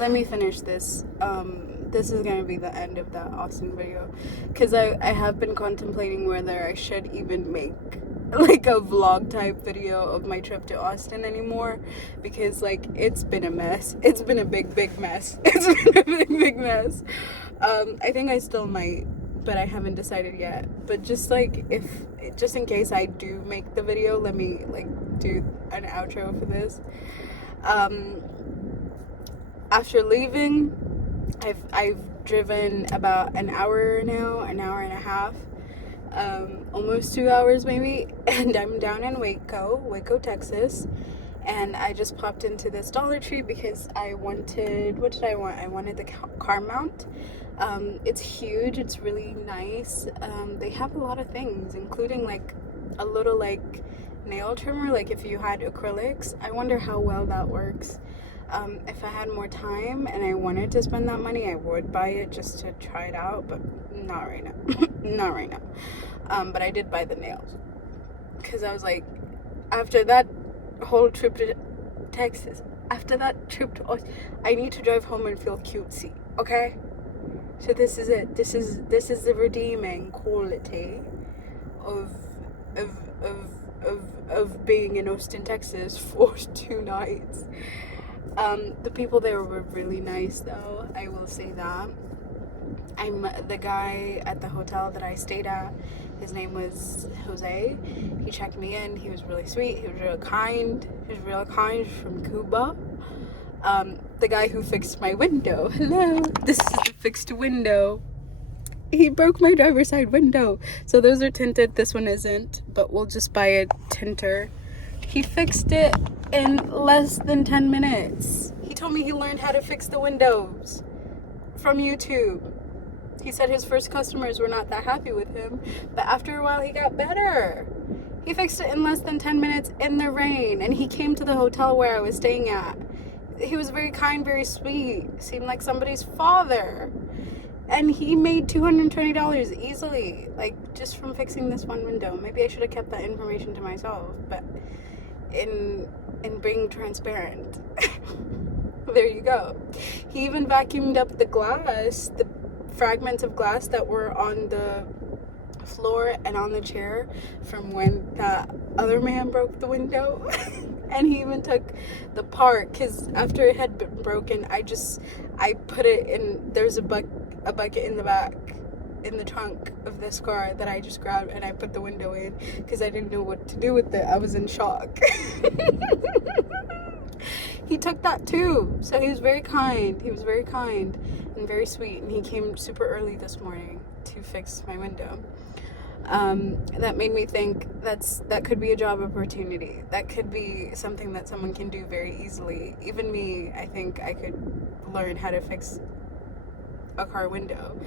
let me finish this. This is gonna be the end of that Austin video, because I have been contemplating whether I should even make like a vlog type video of my trip to Austin anymore, because like it's been a mess. It's been a big mess. It's been a big mess. I think I still might, but I haven't decided yet. But just in case I do make the video, let me like do an outro for this. After leaving, I've driven about an hour now, an hour and a half, almost 2 hours maybe, and I'm down in Waco, Texas. And I just popped into this Dollar Tree because I wanted, what did I want? I wanted the car mount. It's huge, it's really nice. They have a lot of things, including like a little like nail trimmer, like if you had acrylics. I wonder how well that works. If I had more time and I wanted to spend that money, I would buy it just to try it out, but not right now. Not right now. But I did buy the nails because I was like, after that whole trip to Texas, after that trip to Austin, I need to drive home and feel cutesy, okay? So this is it. This is the redeeming quality of being in Austin, Texas for 2 nights. The people there were really nice, though. I will say that. The guy at the hotel that I stayed at, his name was Jose. He checked me in. He was really sweet. He was real kind. From Cuba. The guy who fixed my window. Hello. This is the fixed window. He broke my driver's side window. So those are tinted. This one isn't. But we'll just buy a tinter. He fixed it in less than 10 minutes. He told me he learned how to fix the windows from YouTube. He said his first customers were not that happy with him, but after a while he got better. He fixed it in less than 10 minutes in the rain, and he came to the hotel where I was staying at. He was very kind, very sweet, seemed like somebody's father. And he made $220 easily, like just from fixing this one window. Maybe I should have kept that information to myself, but in being transparent. There you go. He even vacuumed up the glass, the fragments of glass that were on the floor and on the chair from when that other man broke the window. And he even took the part, because after it had been broken, I put it in, there's a bucket in the back, in the trunk of this car that I just grabbed, and I put the window in because I didn't know what to do with it. I was in shock. He took that too, so he was very kind. He was very kind and very sweet, and he came super early this morning to fix my window. That made me think that could be a job opportunity. That could be something that someone can do very easily. Even me, I think I could learn how to fix a car window,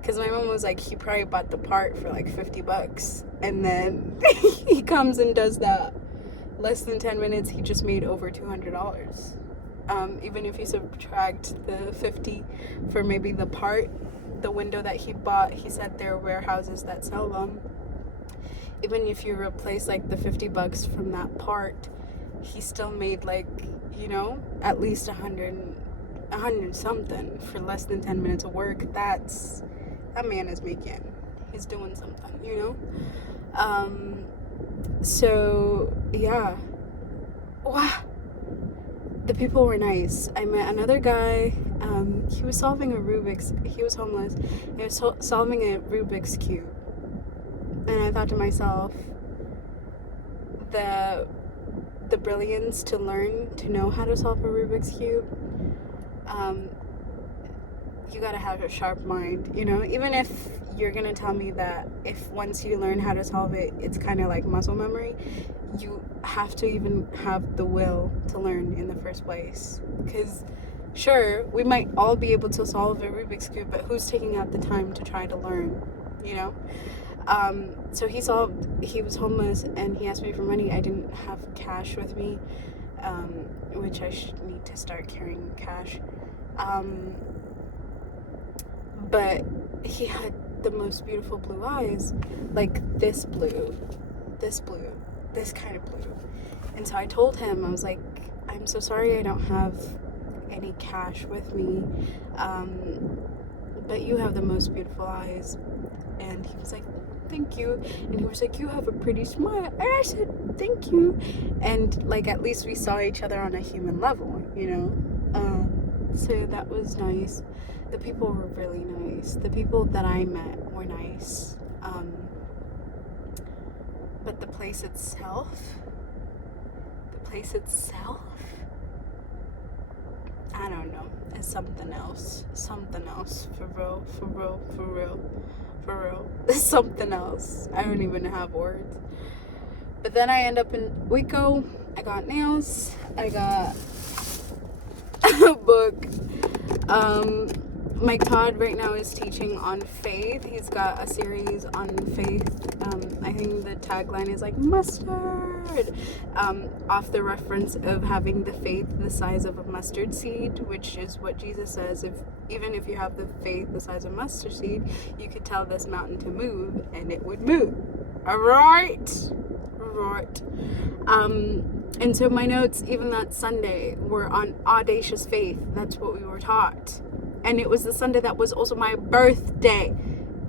because my mom was like, he probably bought the part for like $50, and then he comes and does that. Less than 10 minutes, he just made over $200. Even if you subtract the 50 for maybe the part, the window that he bought, he said there are warehouses that sell them. Even if you replace like the $50 from that part, he still made like, at least 100 something for less than 10 minutes of work. That man is he's doing something, So yeah, wow, the people were nice. I met another guy. He was solving he was homeless. He was solving a Rubik's Cube, and I thought to myself, the brilliance to learn to know how to solve a Rubik's Cube. You gotta have a sharp mind, even if you're gonna tell me that if once you learn how to solve it, it's kind of like muscle memory, you have to even have the will to learn in the first place. Because sure, we might all be able to solve a Rubik's Cube, but who's taking out the time to try to learn, So he was homeless, and he asked me for money. I didn't have cash with me, which I should need to start carrying cash. But he had the most beautiful blue eyes, like this kind of blue. And so I told him, I was like, I'm so sorry I don't have any cash with me, but you have the most beautiful eyes. And he was like, thank you. And he was like, you have a pretty smile. And I said, thank you. And like, at least we saw each other on a human level, so that was nice. The people were really nice. The people that I met were nice. But the place itself, I don't know, is something else, for real, something else. I don't even have words. But then I end up in Waco. I got nails, I got a book. Mike Todd right now is teaching on faith. He's got a series on faith. I think the tagline is like mustard, off the reference of having the faith the size of a mustard seed, which is what Jesus says. Even if you have the faith the size of mustard seed, you could tell this mountain to move and it would move. All right. And so my notes, even that Sunday, were on audacious faith. That's what we were taught. And it was the Sunday that was also my birthday.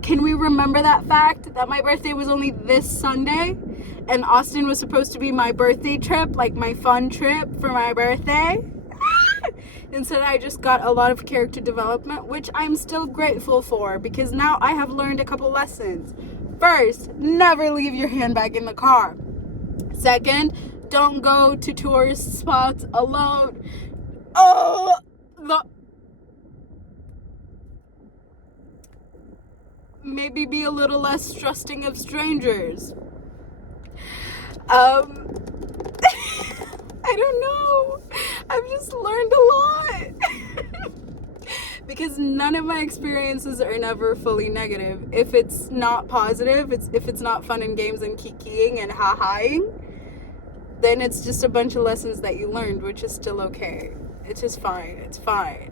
Can we remember that fact? That my birthday was only this Sunday? And Austin was supposed to be my birthday trip, like my fun trip for my birthday? Instead, I just got a lot of character development, which I'm still grateful for, because now I have learned a couple lessons. First, never leave your handbag in the car. Second, don't go to tourist spots alone. Maybe be a little less trusting of strangers. I don't know. I've just learned a lot. Because none of my experiences are never fully negative. If it's not positive, if it's not fun and games and kikiing and ha-haing, then it's just a bunch of lessons that you learned, which is still okay. It's just fine. It's fine.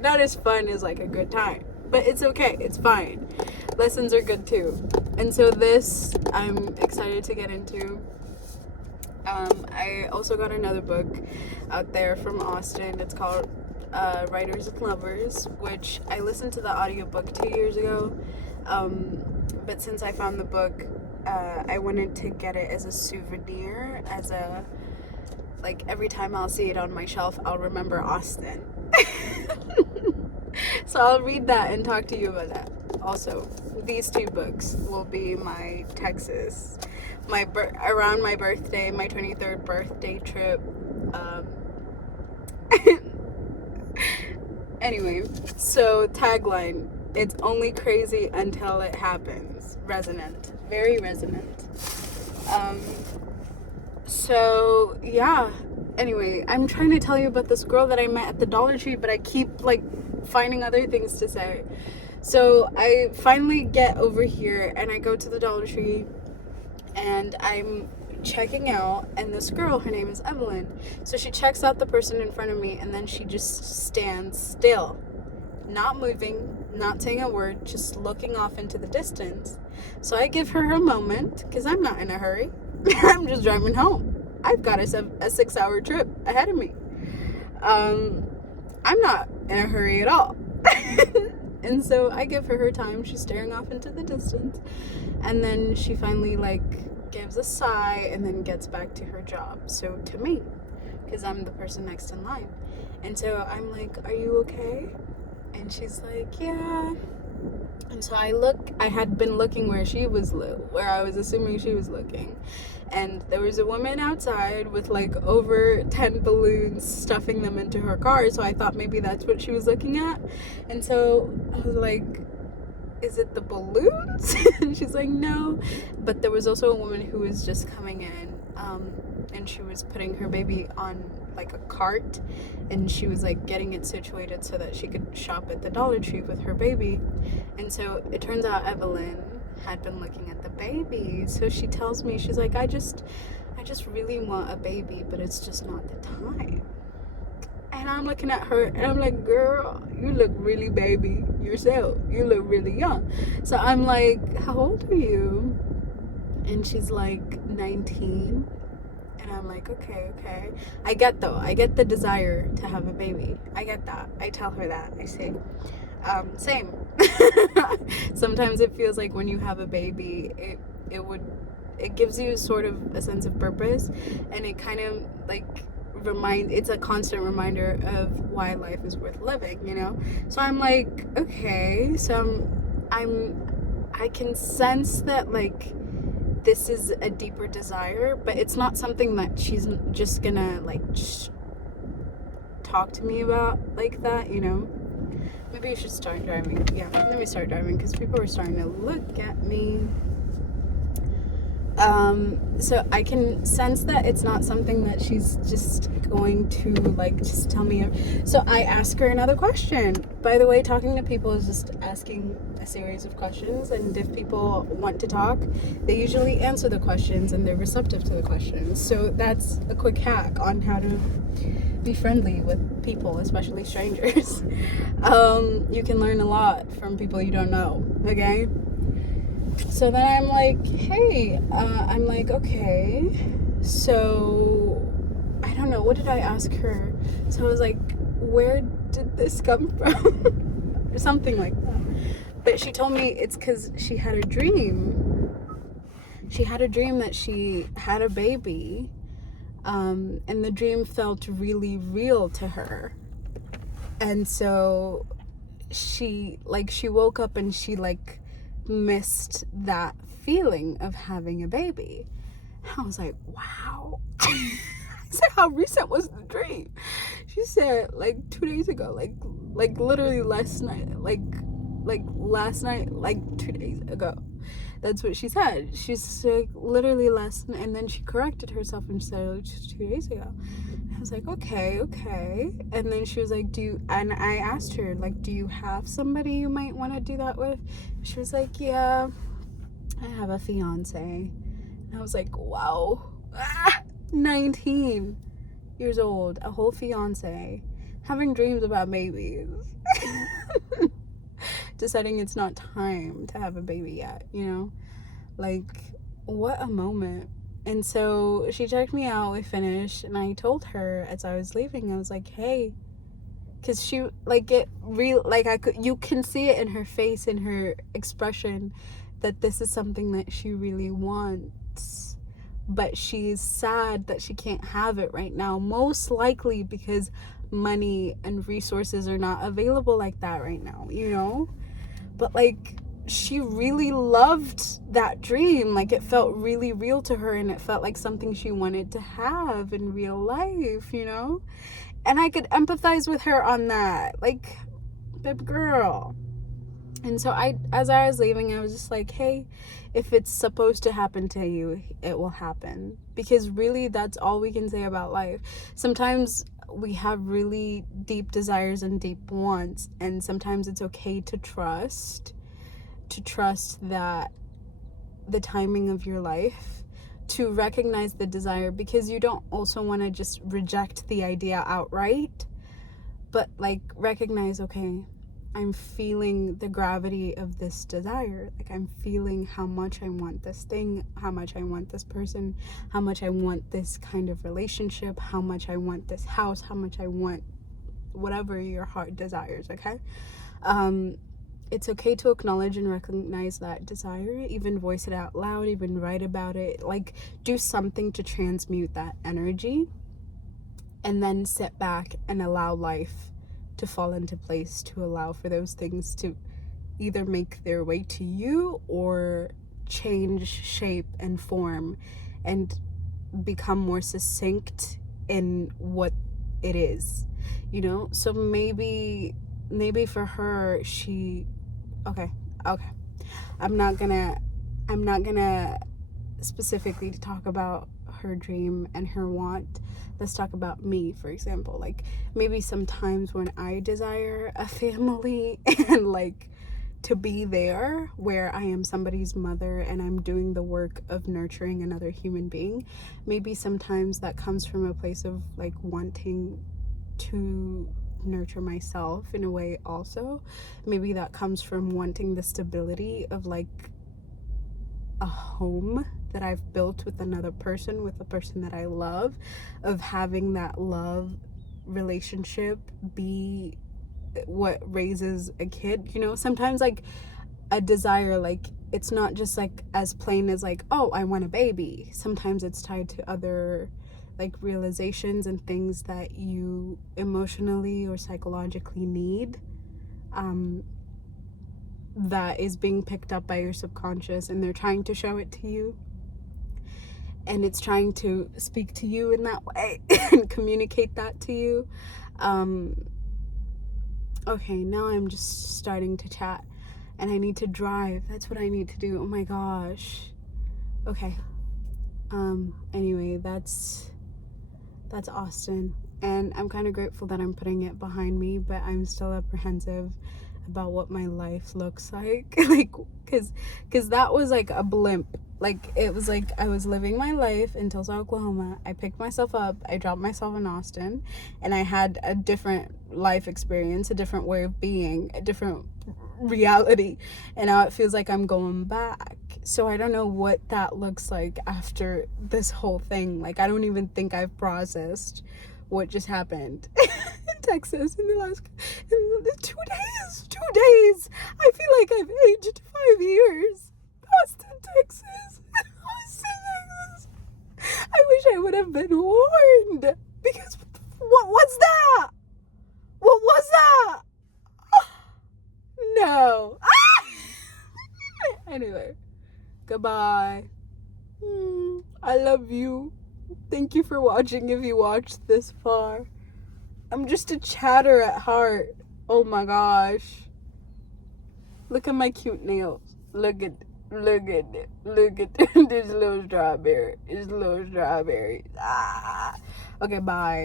Not as fun as like a good time, but it's okay. It's fine. Lessons are good too. And so this, I'm excited to get into. I also got another book out there from Austin. It's called Writers and Lovers, which I listened to the audiobook 2 years ago. But since I found the book, I wanted to get it as a souvenir, like every time I'll see it on my shelf, I'll remember Austin. So I'll read that and talk to you about that. Also, these two books will be my Texas, around my birthday, my 23rd birthday trip. Anyway, so tagline, it's only crazy until it happens. Resonant, very resonant. So yeah, anyway, I'm trying to tell you about this girl that I met at the Dollar Tree, but I keep like finding other things to say. So I finally get over here and I go to the Dollar Tree and I'm checking out, and this girl, her name is Evelyn. So she checks out the person in front of me and then she just stands still, not moving, not saying a word, just looking off into the distance. So I give her a moment because I'm not in a hurry. I'm just driving home. I've got a 6-hour trip ahead of me. I'm not in a hurry at all. And so I give her time. She's staring off into the distance. And then she finally gives a sigh and then gets back to her job. So to me, because I'm the person next in line. And so I'm like, are you okay? And she's like, yeah. And so I had been looking where I was assuming she was looking. And there was a woman outside with over 10 balloons, stuffing them into her car. So I thought maybe that's what she was looking at. And so I was like, is it the balloons? And she's like, no. But there was also a woman who was just coming in, and she was putting her baby on a cart, and she was getting it situated so that she could shop at the Dollar Tree with her baby. And so it turns out Evelyn had been looking at the baby. So she tells me, she's like, I just really want a baby, but it's just not the time. And I'm looking at her and I'm like, girl, you look really baby yourself. You look really young. So I'm like, how old are you? And she's like 19. And I'm like, okay. I get the desire to have a baby. I get that. I tell her that. I say, same. Sometimes it feels like when you have a baby, it gives you sort of a sense of purpose, and it kind of like it's a constant reminder of why life is worth living, you know? So I'm like, okay, so I can sense that like this is a deeper desire, but it's not something that she's just gonna like just talk to me about like that, you know? Maybe I should start driving. Yeah, let me start driving because people are starting to look at me. So I can sense that it's not something that she's just going to like just tell me. So I ask her another question. By the way, talking to people is just asking a series of questions, and if people want to talk, they usually answer the questions and they're receptive to the questions. So that's a quick hack on how to be friendly with people, especially strangers. You can learn a lot from people you don't know, okay? So then I'm like, hey, I'm like, okay, so I don't know, what did I ask her? So I was like, where did this come from? Or something like that. But she told me it's because she had a dream. She had a dream that she had a baby, and the dream felt really real to her. And so she woke up and she like missed that feeling of having a baby. I was like, wow. I said, how recent was the dream? She said like 2 days ago, like literally last night, like last night, like 2 days ago. That's what she said. She's like literally last night, and then she corrected herself and said it was just 2 days ago. I was like, okay. And then she was like, and I asked her, like, do you have somebody you might want to do that with? She was like, yeah, I have a fiance. And I was like, wow, 19 years old, a whole fiance, having dreams about babies. Deciding it's not time to have a baby yet, you know? Like, what a moment. And so she checked me out, we finished, and I told her as I was leaving, I was like, hey, because she, like, you can see it in her face, in her expression, that this is something that she really wants, but she's sad that she can't have it right now, most likely because money and resources are not available like that right now, you know? But like, she really loved that dream. Like, it felt really real to her, and it felt like something she wanted to have in real life, you know? And I could empathize with her on that. Like, babe girl. And so as I was leaving, I was just like, hey, if it's supposed to happen to you, it will happen. Because really, that's all we can say about life. Sometimes we have really deep desires and deep wants, and sometimes it's okay to trust that the timing of your life, to recognize the desire, because you don't also want to just reject the idea outright, but like recognize, okay, I'm feeling the gravity of this desire. Like, I'm feeling how much I want this thing, how much I want this person, how much I want this kind of relationship, how much I want this house, how much I want whatever your heart desires, okay? It's okay to acknowledge and recognize that desire, even voice it out loud, even write about it, like do something to transmute that energy, and then sit back and allow life to fall into place, to allow for those things to either make their way to you or change shape and form and become more succinct in what it is, you know? So maybe for her, okay, I'm not gonna specifically talk about her dream and her want. Let's talk about me, for example. Like, maybe sometimes when I desire a family and like to be there where I am somebody's mother and I'm doing the work of nurturing another human being, maybe sometimes that comes from a place of like wanting to nurture myself in a way also. Maybe that comes from wanting the stability of like a home that I've built with another person, with a person that I love, of having that love relationship be what raises a kid. You know, sometimes like a desire, like it's not just like as plain as like, oh, I want a baby. Sometimes it's tied to other like realizations and things that you emotionally or psychologically need, that is being picked up by your subconscious, and they're trying to show it to you, and it's trying to speak to you in that way and communicate that to you. Okay, now I'm just starting to chat and I need to drive. That's what I need to do. Oh my gosh. Okay. Anyway, that's Austin, and I'm kind of grateful that I'm putting it behind me, but I'm still apprehensive about what my life looks like. Like, because that was like a blimp. Like, it was like I was living my life in Tulsa, Oklahoma. I picked myself up, I dropped myself in Austin, and I had a different life experience, a different way of being, a different reality, and now it feels like I'm going back. So I don't know what that looks like after this whole thing. Like, I don't even think I've processed what just happened in Texas in the last 2 days. 2 days. I feel like I've aged 5 years. Austin, Texas. Austin, Texas. I wish I would have been warned. Because what was that? What was that? No. Anyway, goodbye. I love you. Thank you for watching if you watched this far. I'm just a chatter at heart. Oh my gosh. Look at my cute nails. Look at it. This little strawberry. Ah. Okay, bye.